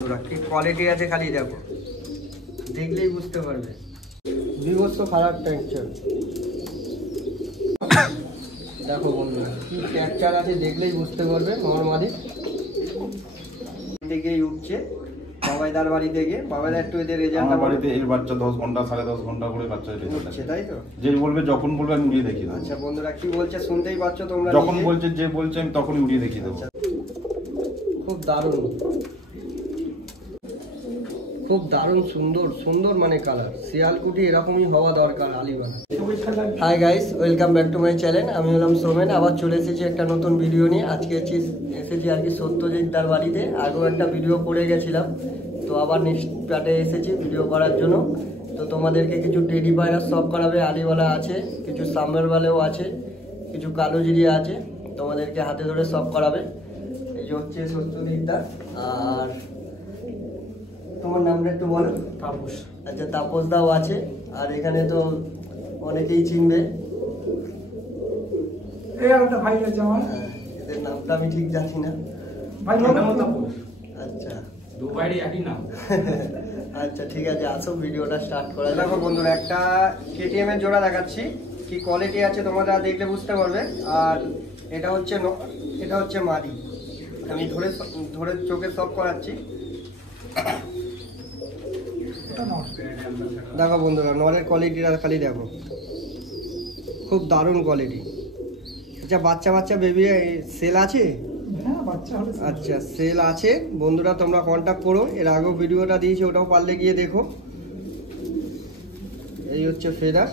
কি কোয়ালিটি আছে খালি দেখো, দেখলেই বুঝতে পারবে। বিভৎস খারাপ টেক্সচার দেখো বন্ধুরা, কি টেক্সচার আছে দেখলেই বুঝতে পারবে। নরমালি থেকেই উঠছে বাবাইদার বাড়ি থেকে। বাবাইদার একটু এদের রেজাল্ট বাড়িতে এই বাচ্চা 10 ঘন্টা 10.5 ঘন্টা করে বাচ্চা উঠছে, তাই তো? যে বলবে যখন বলবে আমি উড়িয়ে দেখিয়ে দেবো। আচ্ছা বন্ধুরা কি বলছে শুনতেই পাচ্ছ তোমরা, যখন বলছে যে বলছে আমি তখনই উড়িয়ে দেখিয়ে দেবো। খুব দারুণ, খুব দারুণ সুন্দর সুন্দর মানে কালার। শিয়ালকুটি এরকমই হওয়া দরকার আলিবালা। Hi guys, welcome back to my channel. আমি হলাম সোমেন, আবার চলে এসেছি একটা নতুন ভিডিও নিয়ে। আজকে এসেছি আর কি সত্যজিৎদার বাড়িতে। আগেও একটা ভিডিও করে গেছিলাম, তো আবার নেক্সট পার্টে এসেছি ভিডিও করার জন্য। তো তোমাদেরকে কিছু টেডি পায়রা সব করাবে। আলিওয়ালা আছে, কিছু সাম্বারওয়ালাও আছে, কিছু কালোজিরি আছে, তোমাদেরকে হাতে ধরে সব করাবে। এই যে হচ্ছে সত্যজিৎদা। আর তোমার নামটা একটু বলো। তাপস। আচ্ছা, তাপস দাও আছে। আর এখানে তো অনেকেই চিনবে, ভাই আছে আমার। এদের নামটা আমি ঠিক জানি না। আচ্ছা, দুবাইয়ের একই নাম। আচ্ছা ঠিক আছে, আসো ভিডিওটা স্টার্ট করা যাক। দেখো বন্ধুরা, একটা কেটিএম এর জোড়া দেখাচ্ছি, কি কোয়ালিটি আছে তোমরা দেখলে বুঝতে পারবে। আর এটা হচ্ছে মাদি। আমি ধরে ধরে চোখে সব করাচ্ছি। দেখো বন্ধুরা, নরের কোয়ালিটিটা খালি দেখো, খুব দারুণ কোয়ালিটি। আচ্ছা, বাচ্চা বেবি সেল আছে? আচ্ছা, সেল আছে বন্ধুরা, তোমরা কন্ট্যাক্ট করো। এর আগেও ভিডিওটা দিয়েছি, ওটাও পারলে গিয়ে দেখো। এই হচ্ছে ফেদার।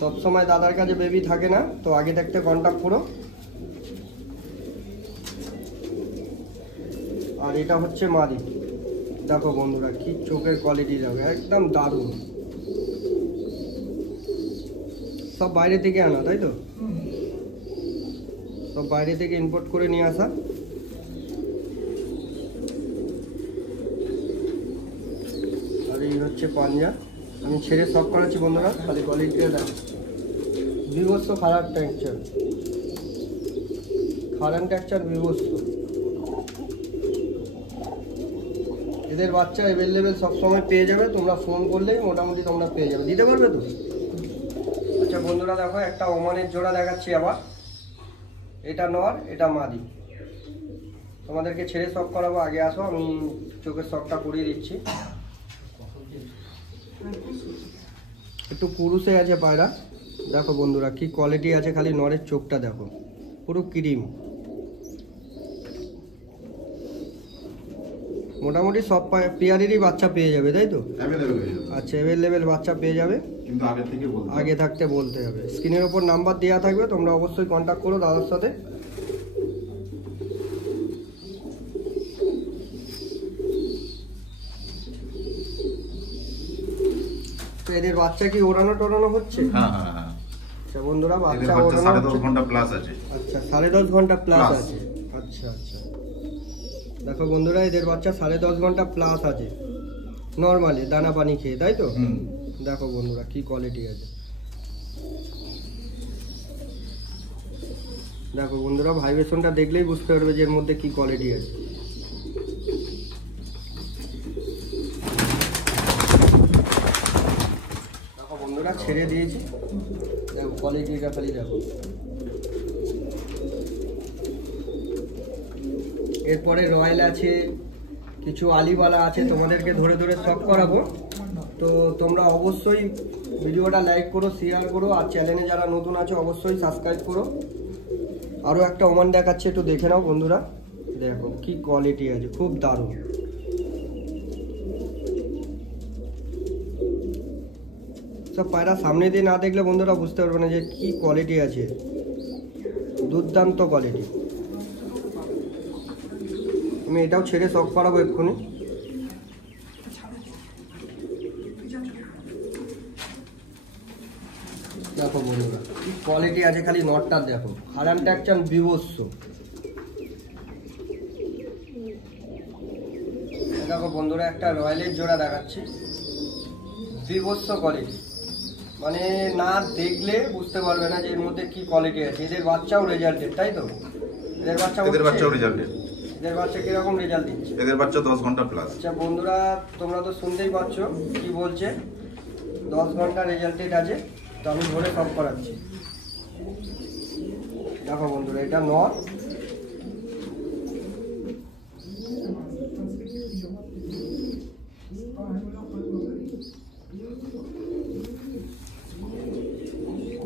সবসময় দাদার কাছে বেবি থাকে না, তো আগে থাকতে কন্ট্যাক্ট করো। আর এটা হচ্ছে মাদি। দেখো বন্ধুরা, কি চোখের কোয়ালিটি দেখো, একদম দারুণ। সব বাইরে থেকে আনা, তাই তো? সব বাইরে থেকে ইম্পোর্ট করে নিয়ে আসা। আর এই হচ্ছে পাঞ্জা। আমি ছেড়ে সব করাচ্ছি বন্ধুরা, খালি কোয়ালিটিটা দেখো। বিভৎস খারাপ টেক্সচার, খারাপ টেক্সচার বিভৎস। এদের বাচ্চা অ্যাভেলেবেল সবসময় পেয়ে যাবে, তোমরা ফোন করলেই মোটামুটি তোমরা পেয়ে যাবে। দিতে পারবে তো? আচ্ছা বন্ধুরা দেখো, একটা ওমানের জোড়া দেখাচ্ছি আবার। এটা নর, এটা মাদি। তোমাদেরকে ছেড়ে শখ করাবো, আগে আসো, আমি চোখের শখটা করিয়ে দিচ্ছি। একটু পুরুষে আছে পায়রা। দেখো বন্ধুরা, কি কোয়ালিটি আছে, খালি নরের চোখটা দেখো, পুরো ক্রিম। মোটামুটি সব পেয়ারেরই বাচ্চা পেয়ে যাবে, তাই তো? আচ্ছা, অ্যাভেলেবেল বাচ্চা পেয়ে যাবে, কিন্তু আগে থাকতে বলতে হবে। স্ক্রিনের ওপর নাম্বার দেওয়া থাকবে, তোমরা অবশ্যই কন্ট্যাক্ট করো দাদার সাথে। তো এদের বাচ্চা কি ওড়ানো টোড়ানো হচ্ছে? আচ্ছা বন্ধুরা, বাচ্চা ওড়ানো 10.5 ঘন্টা প্লাস আছে। আচ্ছা, 10.5 ঘন্টা প্লাস আছে। আচ্ছা আচ্ছা, দেখো বন্ধুরা, এদের বাচ্চা 10.5 ঘন্টা প্লাস আছে, নর্মালি দানা পানি খেয়ে, তাই তো? দেখো বন্ধুরা, কি কোয়ালিটি আছে। দেখো বন্ধুরা, ভাইব্রেশনটা দেখলেই বুঝতে পারবে যে এর মধ্যে কি কোয়ালিটি আছে। দেখো বন্ধুরা, ছেড়ে দিয়েছি, দেখো কোয়ালিটিটা খালি দেখো। এরপরে রয়্যাল আছে, কিছু আলিওয়ালা আছে, তোমাদেরকে ধরে ধরে শখ করাবো। তো তোমরা অবশ্যই ভিডিওটা লাইক করো, শেয়ার করো, আর চ্যানেলে যারা নতুন আছে অবশ্যই সাবস্ক্রাইব করো। আরও একটা ওমান দেখাচ্ছে, একটু দেখে নাও বন্ধুরা। দেখো কি কোয়ালিটি আছে, খুব দারুণ। সব পায়রা সামনে দিয়ে না দেখলে বন্ধুরা বুঝতে পারবে না যে কি কোয়ালিটি আছে, দুর্দান্ত কোয়ালিটি। আমি এটাও ছেড়ে শখ করাবো এক্ষুনি। দেখো বন্ধুরা, কি কোয়ালিটি আছে, খালি নটটা দেখো, হারান ট্যাকচান বিভৎস। দেখো বন্ধুরা, একটা রয়্যালের জোড়া দেখাচ্ছি, বিভৎস কোয়ালিটি। মানে না দেখলে বুঝতে পারবে না যে এর মধ্যে কি কোয়ালিটি আছে। এদের বাচ্চাও রেজাল্টেড, তাই তো? এদের বাচ্চাও রেজাল্টেড। এদের বাচ্চা কিরকম রেজাল্ট দিচ্ছে? এদের বাচ্চা 10 ঘন্টা প্লাস। আচ্ছা বন্ধুরা, তোমরা তো শুনতেই পাচ্ছ কি বলছে, 10 ঘন্টা রেজাল্টেড আছে। তো আমি ধরে সব করাচ্ছি। দেখো বন্ধুরা, এটা নর।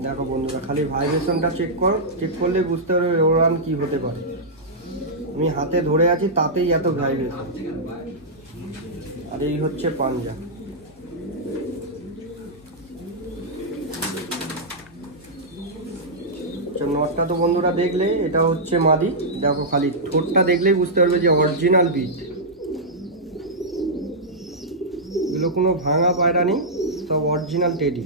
দেখো বন্ধুরা, খালি ভাইব্রেশনটা চেক করলে বুঝতে পারবে ওরান কি হতে পারে। আমি হাতে ধরে আছি তাতেই এত ভাইব্রেশন। আর এই হচ্ছে পাঞ্জা। নটটা তো বন্ধুরা দেখলে, এটা হচ্ছে মাদি। দেখো খালি ঠোঁটটা দেখলেই বুঝতে পারবে যে অরিজিনাল বিট। এগুলো কোনো ভাঙা পায়রা নেই, সব অরিজিনাল টেডি।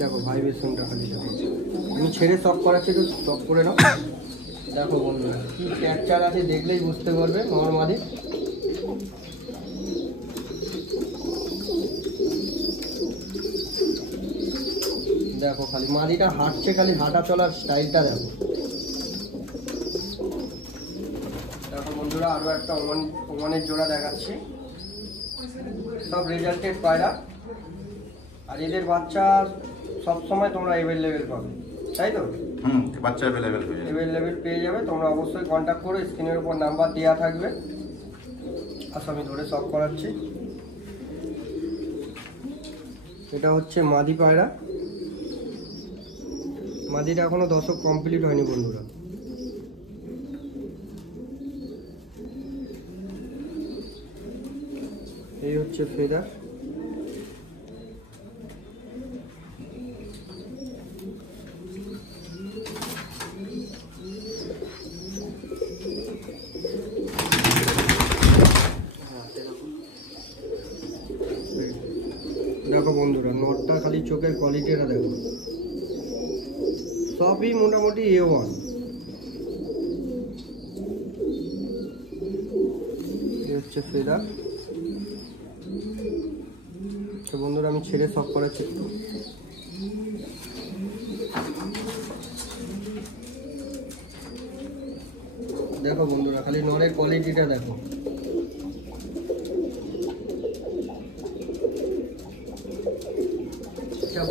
দেখো ভাইব্রেশনটা খালি দেখো। আমি ছেড়ে সব করাচ্ছি, একটু সব করে নাও। দেখো বন্ধুরা, কি ক্যাপচার আছে দেখলেই বুঝতে পারবে নর মাদি। দেখো খালি মাদিটা হাঁটছে, খালি হাঁটা চলার স্টাইলটা দেখো। দেখো বন্ধুরা, আরো একটা ওমানের জোড়া দেখাচ্ছি। সব রেজাল্টেড পায়রা। আর এদের বাচ্চা সবসময় তোমরা অ্যাভেলেবেল পাবে, তাই তো? বাচ্চা অ্যাভেলেবেল পেয়ে যাবে। তোমরা অবশ্যই কন্ট্যাক্ট করো, স্ক্রিনের উপর নাম্বার দেওয়া থাকবে। আচ্ছা, আমি ধরে সব করাচ্ছি। এটা হচ্ছে মাদি পায়রা। মাদিটা এখনো দশক কমপ্লিট হয়নি বন্ধুরা। এই হচ্ছে ফেদার। দেখো বন্ধুরা, নটটা খালি চোখের কোয়ালিটিটা দেখো, সবই মোটামুটি A1। এই হচ্ছে ফেদার। তো বন্ধুরা, আমি ছেড়ে সব করাচ্ছি একটু। দেখো বন্ধুরা, খালি নরের কোয়ালিটিটা দেখো।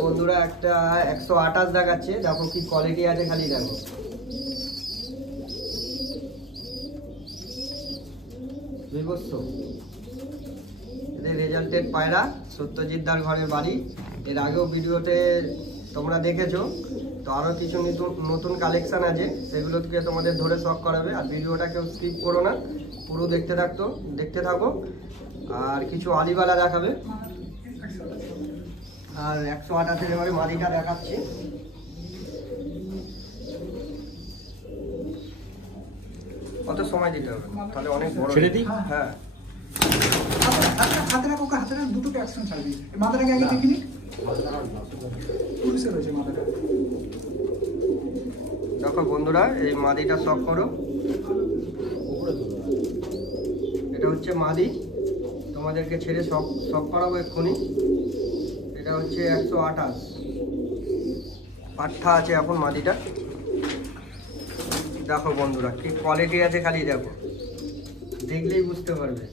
বন্ধুরা, একটা 128 দেখাচ্ছে। দেখো কি কোয়ালিটি আছে, খালি দেখো। বুঝছো, এদের রেজাল্টেড পায়রা। সত্যজিৎদার ঘরের বাড়ি। এর আগেও ভিডিওতে তোমরা দেখেছো। তো আরও কিছু নতুন কালেকশন আছে, সেগুলো থেকে তোমাদের ধরে শখ করাবে। আর ভিডিওটা কেউ স্কিপ করো না, পুরো দেখতে থাকো। আর কিছু আলিবালা দেখাবে। আর 128 এবারে মাদিটা দেখাচ্ছি। কত সময় দিতে হবে তাহলে? অনেক বড় ছেড়ে দিই। হ্যাঁ, হাতে রাখো, হাতে রাখো, দুটো অ্যাকশন ছাড়বি। মাথাটাকে আগে দেখি নি, পুলিশে রয়েছে মাথাটা। দেখো বন্ধুরা, এই মাদিটা শখ করো। এটা হচ্ছে মাদি, তোমাদেরকে ছেড়ে শখ করাবো এক্ষুনি। এটা হচ্ছে 128 পাঠা আছে এখন মাদিটা। দেখো বন্ধুরা, কি কোয়ালিটি আছে খালি দেখো, দেখলেই বুঝতে পারবে।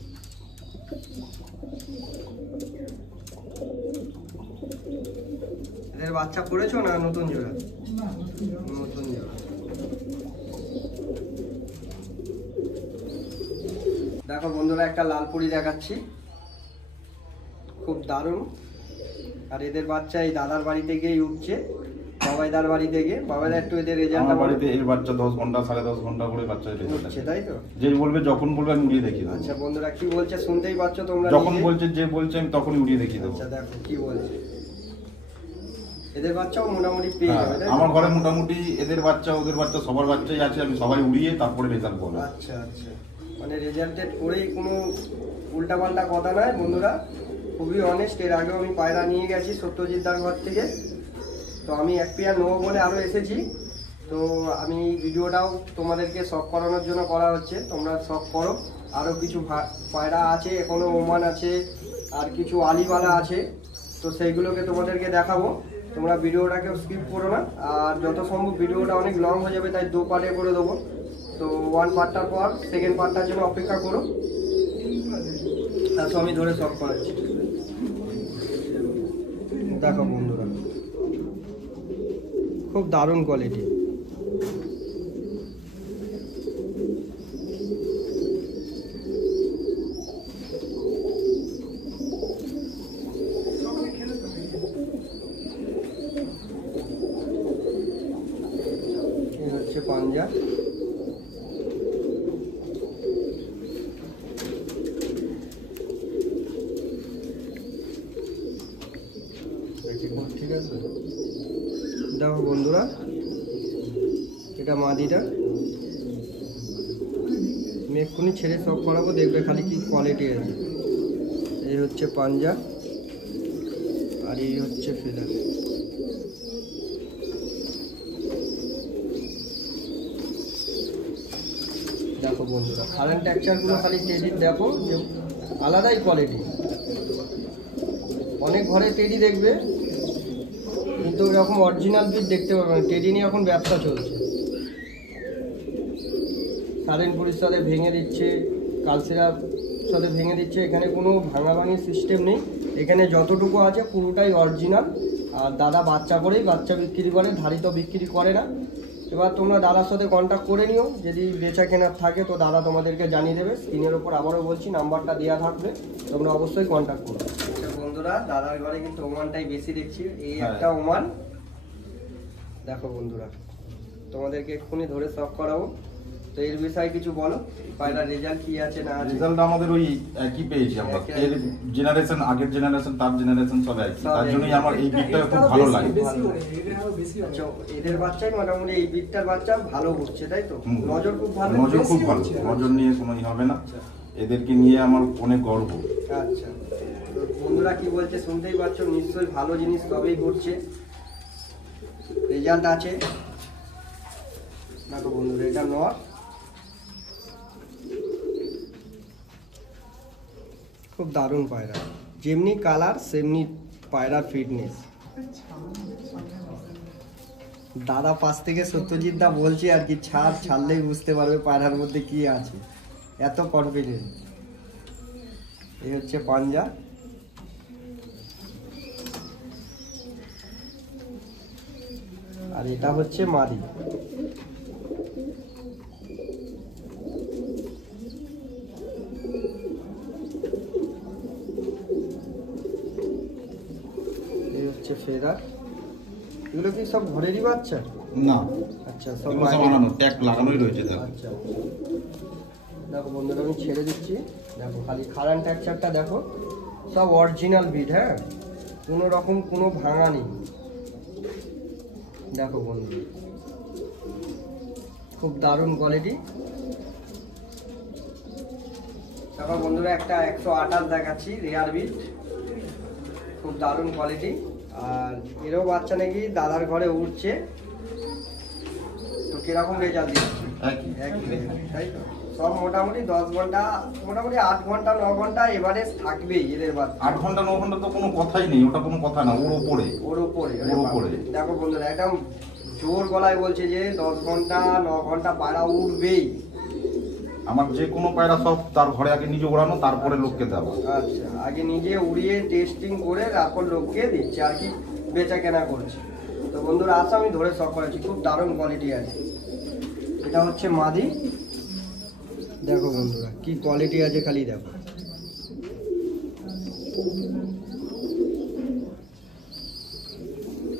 এদের বাচ্চা করেছো না নতুন জোড়া? নতুন জোড়া। দেখো বন্ধুরা, একটা লালপুরি দেখাচ্ছি, খুব দারুণ। আর এদের বাচ্চা এই দাদার বাড়ি থেকেই উঠছে, বাবাইদার বাড়ি থেকে। বাবাইদা একটু এদের রেজাল্ট, আমার বাড়িতে এর বাচ্চা 10 ঘন্টা 10.5 ঘন্টা করে বাচ্চা উঠছে, তাই তো? যে বলবে, যখন বলবে আমি উড়িয়ে দেখিয়ে দেবো। আচ্ছা বন্ধুরা, কি বলছে শুনতেই পাচ্ছ তোমরা। যখন বলছে, যে বলছে আমি তখনই উড়িয়ে দেখিয়ে দেবো। আচ্ছা দেখো কি বলছে। এদের বাচ্চাও মোটামুটি পেয়ে যাবে, তাই তো? আমার ঘরে মোটামুটি এদের বাচ্চা ওদের বাচ্চা সবার বাচ্চাই আছে। আমি সবাই উড়িয়ে তারপরে রেজাল্ট বলবো। আচ্ছা আচ্ছা, মানে রেজাল্টেড করেই কোনো উল্টাপাল্টা কথা নয় বন্ধুরা, খুবই অনেস্ট। এর আগেও আমি পায়রা নিয়ে গেছি সত্যজিৎদার ঘর থেকে। তো আমি এক পেয়ার নেবো বলে আরও এসেছি। তো আমি ভিডিওটাও তোমাদেরকে শখ করানোর জন্য করা হচ্ছে, তোমরা শখ করো। আরও কিছু পায়রা আছে এখনও, ওমান আছে, আর কিছু আলিওয়ালা আছে। তো সেইগুলোকে তোমাদেরকে দেখাবো। তোমরা ভিডিওটাকেও স্কিপ করো না, আর যত সম্ভব ভিডিওটা অনেক লং হয়ে যাবে, তাই 2 পার্টে করে দেবো। তো 1 পার্টটার পর 2nd পার্টটার জন্য অপেক্ষা করো। তারপর আমি ধরে সব করাচ্ছি। দেখো বন্ধুরা, খুব দারুণ কোয়ালিটি। এই হচ্ছে পাঞ্জা। ঠিক আছে, দেখো বন্ধুরা, এটা মাদিটা। আমি এক্ষুনি ছেড়ে সব করাবো, দেখবে খালি কি কোয়ালিটি আছে। এই হচ্ছে পাঞ্জা, আর এই হচ্ছে ফেদার। দেখো বন্ধুরা, কারেন্ট টেক্সচারগুলো খালি টেডির দেখো, যে আলাদাই কোয়ালিটি। অনেক ঘরে টেডি দেখবে, কিন্তু এরকম অরিজিনাল পিস দেখতে পাবে না। টেডি নিয়ে এখন ব্যবসা চলছে। সারেনপুরির সাথে ভেঙে দিচ্ছে, কালসিরার সাথে ভেঙে দিচ্ছে। এখানে কোনো ভাঙাভাঙির সিস্টেম নেই। এখানে যতটুকু আছে পুরোটাই অরিজিনাল। আর দাদা বাচ্চা করেই বাচ্চা বিক্রি করে, ধাড়ি তো বিক্রি করে না। এবার তোমরা দাদার সাথে কন্ট্যাক্ট করে নিও, যদি বেচা কেনার থাকে তো দাদা তোমাদেরকে জানিয়ে দেবে। স্ক্রিনের ওপর আবারও বলছি, নাম্বারটা দেওয়া থাকবে, তোমরা অবশ্যই কন্ট্যাক্ট করো। বন্ধুরা, দাদার ঘরে কিন্তু ওমানটাই বেশি দেখছি। এই একটা ওমান। দেখো বন্ধুরা, তোমাদেরকে এক্ষুনি ধরে সব করাবো। তো এর বিষয়ে কিছু বলো, পায়রার রেজাল্ট কি আছে না আছে? রেজাল্ট আমাদের ওই একই পেয়েছি আমরা। এর জেনারেশন, আগের জেনারেশন, তার জেনারেশন সব একই। তার জন্যই আমার এই বিটটা খুব ভালো লাগে। আচ্ছা, এদের বাচ্চাই মোটামুটি এই বিটটার বাচ্চা ভালো হচ্ছে, তাই তো? নজর খুব ভালো, নজর খুব ভালো, নজর নিয়ে কোনোই হবে না। এদেরকে নিয়ে আমার অনেক গর্ব। আচ্ছা, তো বন্ধুরা কি বলছে শুনতেই পাচ্ছ, নিশ্চয়ই ভালো জিনিস তবেই করছে, রেজাল্ট আছে। দেখো বন্ধুরা, এটা নর। খুব দারুণ পায়রা, যেমনি কালার সেমনি পায়রার ফিটনেস। দাদা পাশ থেকে সত্যজিৎ দা বলছে আর কি, ছাড়লেই বুঝতে পারবে পায়রার মধ্যে কি আছে, এত কনফিডেন্ট। এই হচ্ছে পাঞ্জা। আর এটা হচ্ছে মাদি। এই হচ্ছে ফেদার। এগুলো কি সব ঘরেরই বাচ্চা? না, আচ্ছা, সব বানানো, ট্যাগ লাগানোই রয়েছে। দেখো আচ্ছা, দেখো বন্ধুরা, আমি ছেড়ে দিচ্ছি। দেখো খালি কারেন্ট টেক্সচারটা দেখো, সব অরিজিনাল বিট। হ্যাঁ, কোনো রকম কোনো ভাঙা নেই। দেখো বন্ধু, খুব দারুণ কোয়ালিটি। তারপর বন্ধুরা একটা 128 দেখাচ্ছি, রেয়ার বিট, খুব দারুণ কোয়ালিটি। আর এরও বাচ্চা নাকি দাদার ঘরে উঠছে। তো কিরকম রেজাল্ট দিচ্ছে? একই তাই তো? সব মোটামুটি 10 ঘন্টা, মোটামুটি 8 ঘন্টা 9 ঘন্টা এভারেজ থাকবেই এদের বাচ্চা। 8 ঘন্টা 9 ঘন্টা তো কোনো কথাই নেই, ওটা কোনো কথা না। ওর উপরে। দেখো বন্ধুরা, একদম জোর গলায় বলছে যে 10 ঘন্টা 9 ঘন্টা পায়রা উঠবেই। আমার যে কোনো পায়রা সব তার ঘরে আগে নিজে ওড়ানো, তারপরে লোককে দেওয়া। আচ্ছা, আগে নিজে উড়িয়ে টেস্টিং করে তারপর লোককে দিচ্ছে আর কি, বেচা কেনা করছে। তো বন্ধুরা, আসো আমি ধরে শখ করেছি, খুব দারুণ কোয়ালিটি আছে। এটা হচ্ছে মাদি। দেখো বন্ধুরা, কি কোয়ালিটি আছে খালি দেখো।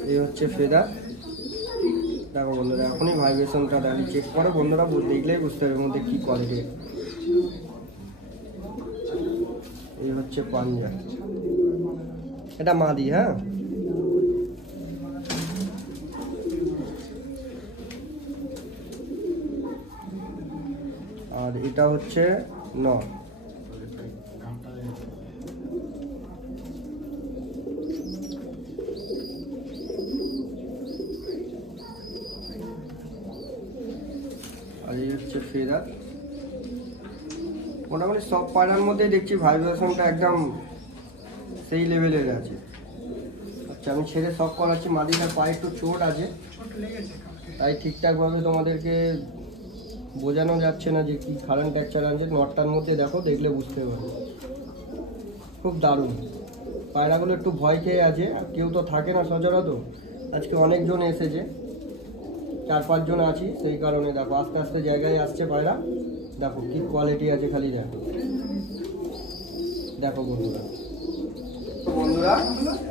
এই হচ্ছে ফেদার। দেখো বন্ধুরা, এখনই ভাইব্রেশনটা ডালি চেক করো বন্ধুরা, দেখলেই বুঝতে হবে মধ্যে কি কোয়ালিটি। এই হচ্ছে পাঞ্জা, এটা মাদি। হ্যাঁ, আর এটা হচ্ছে নর। আর এই হচ্ছে ফেদার। মোটামুটি সব পায়রার মধ্যে দেখছি ভাইব্রেশনটা একদম সেই লেভেলের আছে। আচ্ছা আমি ছেড়ে সব করাচ্ছি। মাদিটার পায়ে একটু চোট আছে, ছোট লেগেছে কালকে। তাই ঠিকঠাকভাবে তোমাদেরকে বোঝানো যাচ্ছে না যে কি কারেন্ট টেক্সচার আছে। নটটার মধ্যে দেখো, দেখলে বুঝতে পারবে। খুব দারুণ। পায়রাগুলো একটু ভয় খেয়ে আছে, আর কেউ তো থাকে না সচরাচর। আজকে অনেকজন এসেছে, 4-5 জন আছি, সেই কারণে দেখো আস্তে আস্তে জায়গায় আসছে পায়রা। দেখো কি কোয়ালিটি আছে, খালি দেখো। দেখো বন্ধুরা, বন্ধুরা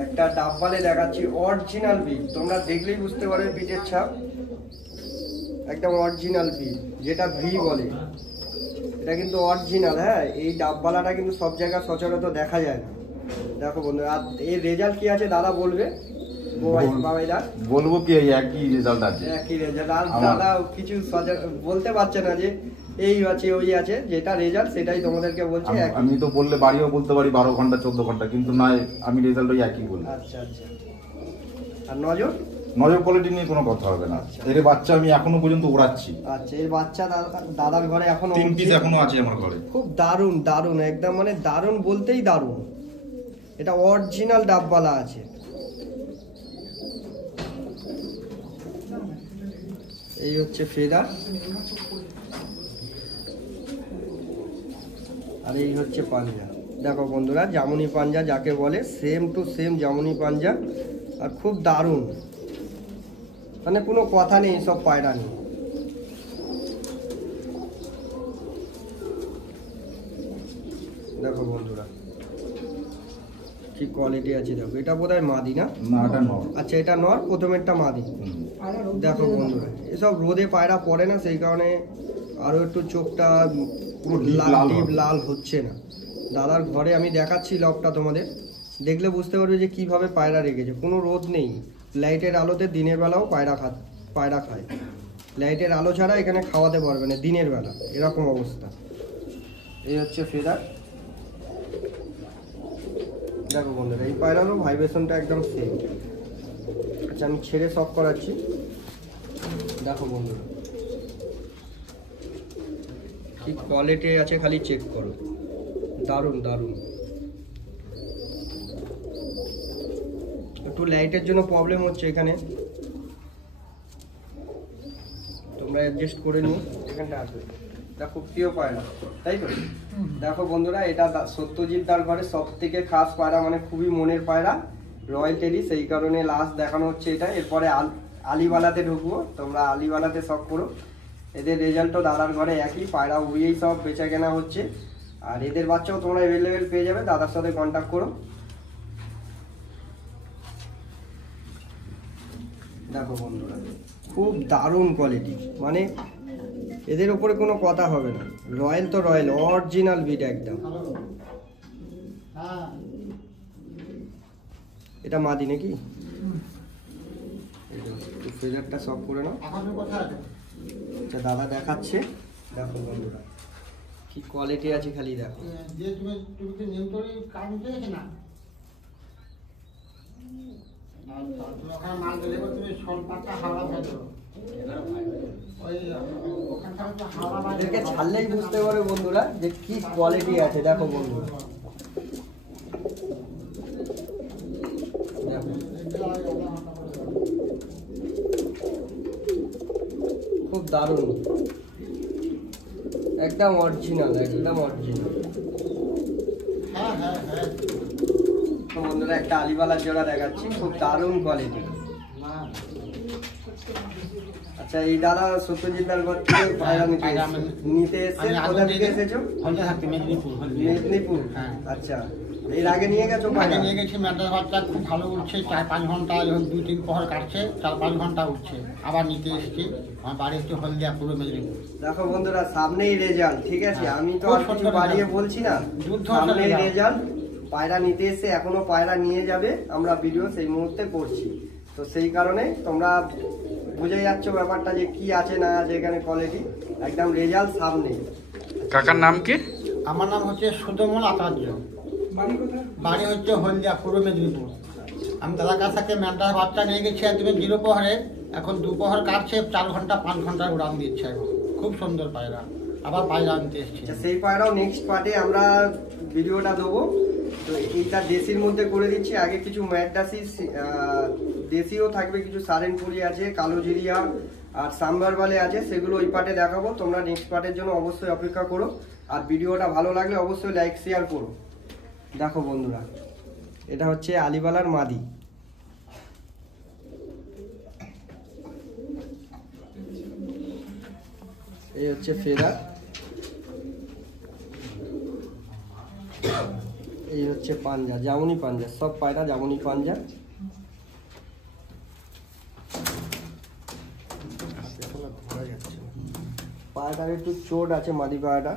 একটা ডাব্বালে দেখাচ্ছি অরিজিনাল পিচ। তোমরা দেখলেই বুঝতে পারবে পিচের ছাপ, একদম অরিজিনাল পিচ, যেটা ভি বলে। এটা কিন্তু অরিজিনাল। হ্যাঁ, এই ডাববালাটা কিন্তু সব জায়গায় সচরাচর দেখা যায় না। দেখো বন্ধুরা, আর এর রেজাল্ট কি আছে দাদা বলবে? বাবাইদা বলবো কি, একই রেজাল্ট আছে, একই রেজাল্ট। আর দাদা কিছু বলতে পারছে না যে এই আছে ওই আছে, যেটা রেজাল্ট সেটাই তোমাদেরকে বলছি। আমি তো বললে বাড়িও বলতে পারি 12 ঘন্টা 14 ঘন্টা, কিন্তু না, আমি রেজাল্ট ওই একই বলি। আচ্ছা আচ্ছা। আর নজর কোয়ালিটি নিয়ে কোনো কথা হবে না। এর বাচ্চা আমি এখনো পর্যন্ত ওড়াচ্ছি। আচ্ছা, এর বাচ্চা দাদার ঘরে এখনো 3 পিস এখনো আছে আমার ঘরে। খুব দারুণ দারুণ, একদম মানে দারুণ বলতেই দারুণ। এটা অরিজিনাল ডাববালা আছে। এই হচ্ছে ফেদার, আর এই হচ্ছে পাঞ্জা। দেখো বন্ধুরা, জামুনি পাঞ্জা যাকে বলে, সেম টু সেম জামুনি পাঞ্জা। আর খুব দারুণ, মানে কোনো কথা নেই সব পায়রা নিয়ে। দেখো বন্ধুরা কি কোয়ালিটি আছে। দেখো এটা বোধহয় মাদি না? না, এটা নর। আচ্ছা, এটা নর, প্রথমেরটা মাদি। দেখো বন্ধুরা, এসব রোদে পায়রা পড়ে না, সেই কারণে আরো একটু চোখটা পুরো ডিপ লাল হচ্ছে না। দাদার ঘরে আমি দেখাচ্ছি লবটা, তোমাদের দেখলে বুঝতে পারবে যে কিভাবে পায়রা রেখেছে। কোনো রোদ নেই, লাইটের আলোতে দিনের বেলাও পায়রা খায়। লাইটের আলো ছাড়া এখানে খাওয়াতে পারবে না দিনের বেলা, এরকম অবস্থা। এই হচ্ছে ফেদার। দেখো বন্ধুরা, এই পায়রারও ভাইব্রেশনটা একদম সেম। আচ্ছা আমি ছেড়ে সব করাচ্ছি। দেখো বন্ধুরা কি কোয়ালিটি আছে, খালি চেক করো। দারুণ দারুণ। একটু লাইটের জন্য প্রবলেম হচ্ছে এখানে, তোমরা অ্যাডজাস্ট করে নিও। এখানটা আসবে, দেখো প্রিয় পায়রা, তাই তো? দেখো বন্ধুরা, এটা সত্যজিৎ দার ঘরে সব থেকে খাস পায়রা, মানে খুবই মনের পায়রা, রয়্যাল টেডি। সেই কারণে লাস্ট দেখানো হচ্ছে এটা। এরপরে আলিওয়ালাতে ঢুকবো, তোমরা আলিওয়ালাতে সব করো। এদের রেজাল্টও দাদার ঘরে একই, পায়রা উড়িয়েই সব বেচা কেনা হচ্ছে। আর এদের বাচ্চাও তোমরা অ্যাভেলেবেল পেয়ে যাবে, দাদার সাথে কন্ট্যাক্ট করো। দেখো বন্ধুরা, খুব দারুণ কোয়ালিটি, মানে এদের উপরে কোনো কথা হবে না। রয়্যাল তো রয়্যাল, অরিজিনাল বিট একদম। এটা মাদি নাকি? ফ্রিজারটা সব করে নাও। আচ্ছা দাদা দেখাচ্ছে, দেখো বন্ধুরা কি কোয়ালিটি আছে, খালি দেখো। এদেরকে ছাড়লেই বুঝতে পারবে বন্ধুরা যে কি কোয়ালিটি আছে। দেখো বন্ধুরা, খুব দারুণ, একদম অরিজিনাল, একদম অরিজিনাল। বন্ধুরা একটা আলিওয়ালার জোড়া দেখাচ্ছি, খুব দারুণ কোয়ালিটি। আচ্ছা এই দাদা সত্যজিৎ দার ঘর থেকে পায়রা নিতে এসেছে, কোথা থেকে এসেছো? মেদিনীপুর। আচ্ছা, এর আগে নিয়ে গেছো? আগে নিয়ে গেছি, ম্যাড্রাস বাচ্চা খুব ভালো উঠছে, 4-5 ঘন্টা, যখন 2-3 প্রহর কাটছে 4-5 ঘন্টা উঠছে। আবার নিতে এসেছি, আমার বাড়ি হচ্ছে হলদিয়া, পূর্ব মেদিনীপুর। দেখো বন্ধুরা, সামনেই রেজাল্ট, ঠিক আছে? আমি তো আর কিছু বাড়িয়ে বলছি না, সামনেই রেজাল্ট। পায়রা নিতে এসে এখনো পায়রা নিয়ে যাবে, আমরা ভিডিও সেই মুহূর্তে করছি। তো সেই কারণে তোমরা বুঝে যাচ্ছ ব্যাপারটা যে কি আছে না আছে এখানে কোয়ালিটি, একদম রেজাল্ট সামনে। কাকার নাম কি? আমার নাম হচ্ছে সুদমল আচার্য, বাড়ি হচ্ছে হলদিয়া, পূর্ব মেদিনীপুর। আমি দাদার কাছ থেকে ম্যাড্রাস বাচ্চা নিয়ে গেছি একদম 0 প্রহরে, এখন 2 প্রহর কাটছে, 4 ঘন্টা 5 ঘন্টা উড়ান দিচ্ছে। এখন খুব সুন্দর পায়রা, আবার পায়রা আনতে এসছি। সেই পায়রাও নেক্সট পার্টে আমরা ভিডিওটা দেবো। তো এইটা দেশির মধ্যে করে দিচ্ছি। আগে কিছু ম্যাডাসি দেশিও থাকবে, কিছু সারেনপুরি আছে, কালোজিরিয়া আর সাম্বারবালে আছে, সেগুলো ওই পার্টে দেখাবো। তোমরা নেক্সট পার্টের জন্য অবশ্যই অপেক্ষা করো। আর ভিডিওটা ভালো লাগলে অবশ্যই লাইক শেয়ার করো। দেখো বন্ধুরা, এটা হচ্ছে আলিবালার মাদি। এই হচ্ছে ফেদার, এই হচ্ছে পাঞ্জা, জামুনি পাঞ্জা, সব পায়রা জামুনি পাঞ্জা। পায়রাটার একটু চোট আছে মাদি পায়রাটা।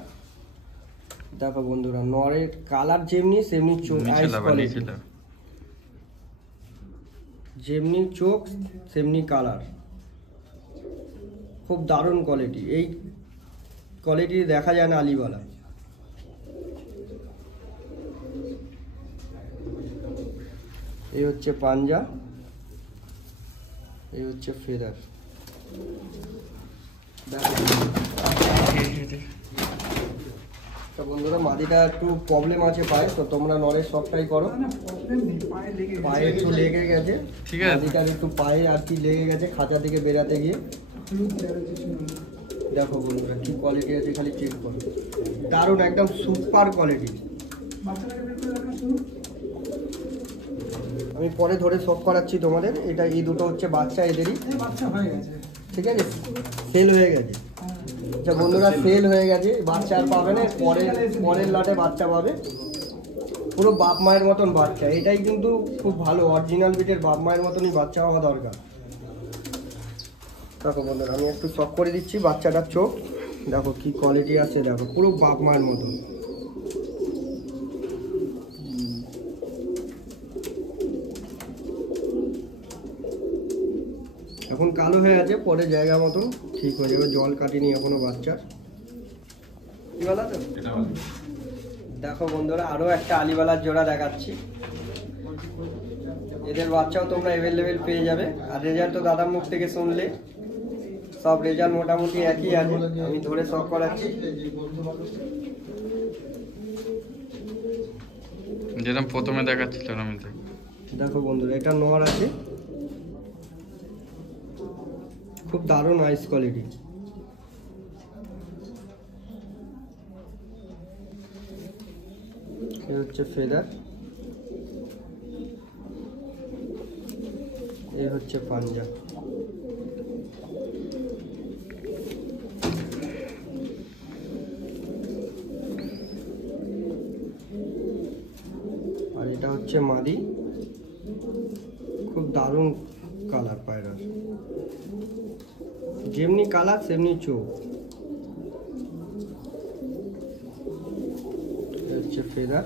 দেখো বন্ধুরা, নরের কালার যেমনি সেমনি চোখ, যেমনি চোখ সেমনি কালার, খুব দারুণ কোয়ালিটি। এই কোয়ালিটি দেখা যায় না আলিবালা। এই হচ্ছে পাঞ্জা, এই হচ্ছে ফেদার। বন্ধুরা, মাদিটা একটু প্রবলেম আছে পায়ে, তো তোমরা নরের সবটাই করো। পায়ে একটু লেগে গেছে, ঠিক আছে, মাদিটার একটু পায়ে আর কি লেগে গেছে খাঁচা থেকে বেরাতে গিয়ে। দেখো বন্ধুরা কি কোয়ালিটি আছে, খালি চেক করো, দারুণ একদম সুপার কোয়ালিটি। আমি পরে ধরে শখ করাচ্ছি তোমাদের। এটা এই দুটো হচ্ছে বাচ্চা, এদেরই বাচ্চা হয়ে গেছে, ঠিক আছে, সেল হয়ে গেছে। আচ্ছা বন্ধুরা, সেল হয়ে গেছে, বাচ্চা আর পাবে না, পরের লটে বাচ্চা পাবে। পুরো বাপ মায়ের মতন বাচ্চা, এটাই কিন্তু খুব ভালো অরিজিনাল বিটের বাপ মায়ের মতনই বাচ্চা হওয়া দরকার। দেখো বন্ধুরা, আমি একটু শখ করে দিচ্ছি বাচ্চাটার চোখ, দেখো কি কোয়ালিটি আছে, দেখো পুরো বাপ মায়ের মতন। এখন কালো হয়ে আছে, পরে জায়গা মতন ঠিক হয়ে যাবে, জল কাটিনি এখনো বাচ্চার। কি বলা তো? দেখো বন্ধুরা, আরো একটা আলিবালার জোড়া দেখাচ্ছি। এদের বাচ্চাও তোমরা অ্যাভেলেবেল পেয়ে যাবে। আর রেজাল্ট তো দাদার মুখ থেকে শুনলে, সব রেজাল্ট মোটামুটি একই আছে। আমি ধরে শখ করাচ্ছি, যেরকম প্রথমে দেখাচ্ছিল। দেখো বন্ধুরা, এটা নোয়ার আছে, খুব দারুণ আইস কোয়ালিটি। এই হচ্ছে ফেদার, এই হচ্ছে পাঞ্জা। আর এটা হচ্ছে মাদি, খুব দারুণ কালার পায়রার, যেমনি কালার সেমনি চোখ। হচ্ছে ফেদার,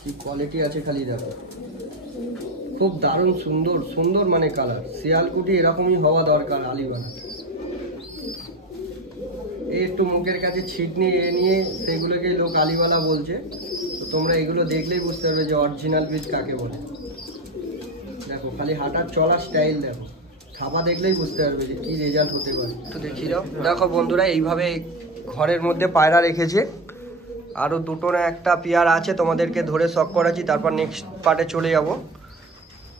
কি কোয়ালিটি আছে খালি দেখো, খুব দারুণ সুন্দর সুন্দর মানে কালার। শিয়ালকুটি এরকমই হওয়া দরকার আলিবালা। এই একটু মুখের কাছে ছিটনি নিয়ে সেগুলোকে লোক আলিবালা বলছে, তো তোমরা এগুলো দেখলেই বুঝতে পারবে যে অরিজিনাল বীজ কাকে বলে। দেখো খালি হাঁটার চলার স্টাইল দেখো, থাবা দেখলেই বুঝতে পারবে যে কি রেজাল্ট হতে পারে। তো দেখিয়ে দাও। দেখো বন্ধুরা, এইভাবে ঘরের মধ্যে পায়রা রেখেছে, আরও দুটো না একটা পেয়ার আছে, তোমাদেরকে ধরে শখ করাচ্ছি, তারপর নেক্সট পার্টে চলে যাব।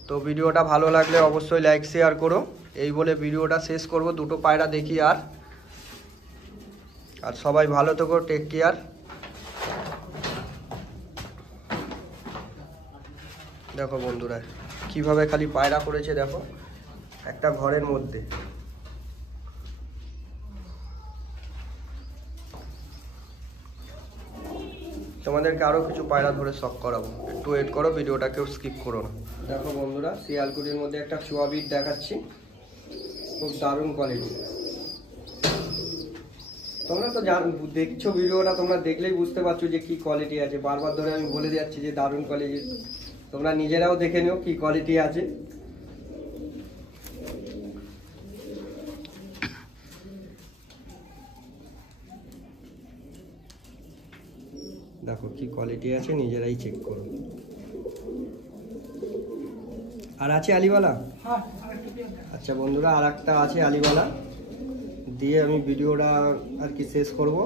তো ভিডিওটা ভালো লাগলে অবশ্যই লাইক শেয়ার করো। এই বলে ভিডিওটা শেষ করব, দুটো পায়রা দেখি। আর সবাই ভালো থেকো, টেক কেয়ার। দেখো বন্ধুরা কিভাবে খালি পায়রা করেছে, দেখো একটা ঘরের মধ্যে। তোমাদেরকে আরও কিছু পায়রা ধরে শখ করাবো, একটু ওয়েট করো, ভিডিওটা কেউ স্কিপ করো না। দেখো বন্ধুরা, শিয়ালকুটির মধ্যে একটা চুয়া বিট দেখাচ্ছি, খুব দারুণ কোয়ালিটি। তোমরা তো দেখছো ভিডিওটা, তোমরা দেখলেই বুঝতে পারছো যে কি কোয়ালিটি আছে। বারবার ধরে আমি বলে যাচ্ছি যে দারুণ কোয়ালিটি, তোমরা নিজেরাও দেখে নিও কি কোয়ালিটি আছে। দেখো কি কোয়ালিটি আছে, নিজেরাই চেক করো। আর আছে আলিওয়ালা? হ্যাঁ আরেকটা পেয়ার দেখ। আচ্ছা বন্ধুরা, আর একটা আছে আলিওয়ালা, দিয়ে আমি ভিডিওটা আর কি শেষ করব।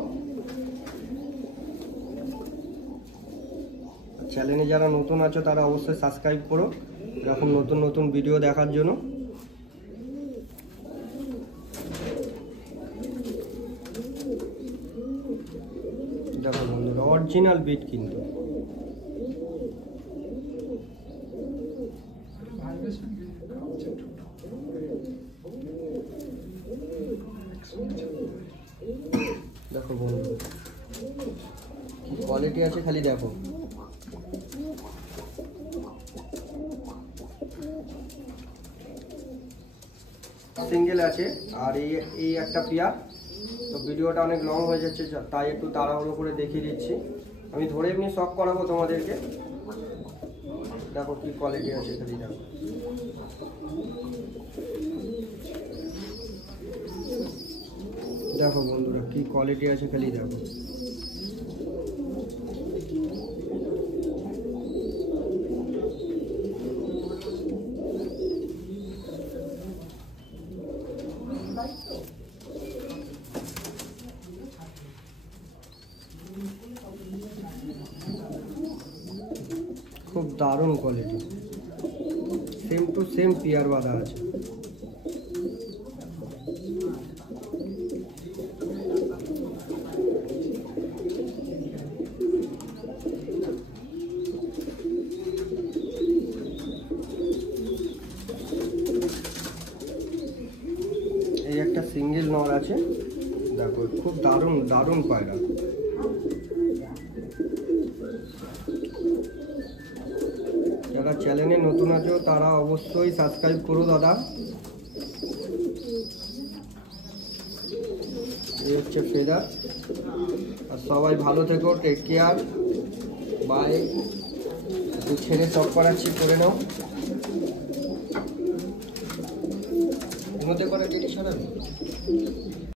চ্যানেলে যারা নতুন আছো তারা অবশ্যই সাবস্ক্রাইব করো এরকম নতুন নতুন ভিডিও দেখার জন্য। দেখো বন্ধুরা, অরিজিনাল বিট কিন্তু। ভাইব্রেশন হচ্ছে ঠোঁটা। দেখো বন্ধু কি কোয়ালিটি আছে খালি দেখো। সিঙ্গেল আছে আর এই একটা পেয়ার। তো ভিডিওটা অনেক লং হয়ে যাচ্ছে তাই একটু তাড়াহুড়ো করে দেখিয়ে দিচ্ছি। আমি ধরে এমনি শখ করাবো তোমাদেরকে। দেখো কি কোয়ালিটি আছে খালি দেখো। দেখো বন্ধুরা কি কোয়ালিটি আছে খালি দেখো। খুব দারুণ quality, same to same pair বাঁধা আছে। এই একটা সিঙ্গেল নর আছে দেখো, খুব দারুণ দারুণ পায়রা। যারা চ্যানেলে নতুন আছো তারা অবশ্যই সাবস্ক্রাইব করো দাদা। এই হচ্ছে ফেদার। আর সবাই ভালো থেকো, টেক কেয়ার, বাই। একটু ছেড়ে সব করাচ্ছি, করে নাও। এর মধ্যে করে কেটে ছাড়াবে।